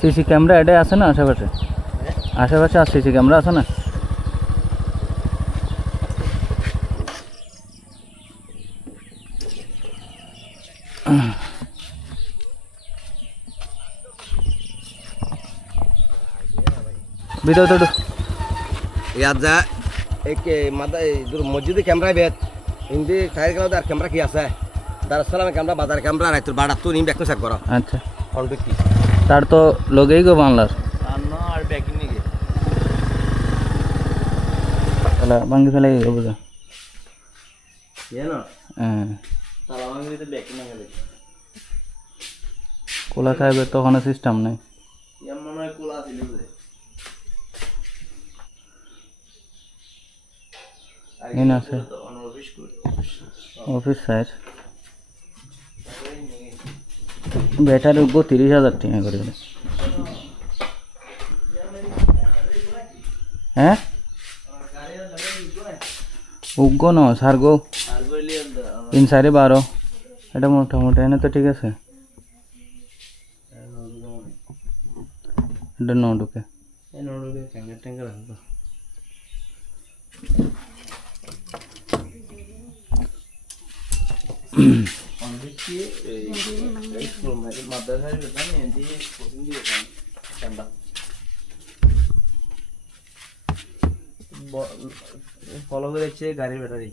CC camera এটা আছে না আশেপাশে? আশেপাশে আর সিসি ক্যামেরা আছে না? ভিডিও তো ইয়াত যা এক মাদা দূর মসজিদে ক্যামেরা বেত হিন্দি টায়ার গেল আর ক্যামেরা কি আছে দারুসালামে ক্যামেরা বাজার ক্যামেরা নাই তোর বাড়া তুই নিম ব্যাক চেক কর আচ্ছা কোন ব্যক্তি তার তো লগেই গো বাংলার না আর ব্যাকিং নিয়ে গে তাহলে ভাঙ্গি ফেলে বুঝা না হ্যাঁ তালা ভাঙি তো ব্যাকিং না গেলে কোলা সাহেবের তো ওখানে সিস্টেম নেই এমন হয় কোলা ছিল রে এখানে আছে অফিস স্যার ব্যাটার উঠবো 30,000 টাকা করে হ্যাঁ উগ্গ ন সারগো 3-12 এটা মোটামুটি এনে তো ঠিক আছে এটা ন ঢুকে ট্যাঙ্গার রাখবো ফলো করেছে গাড়ির ব্যাটারি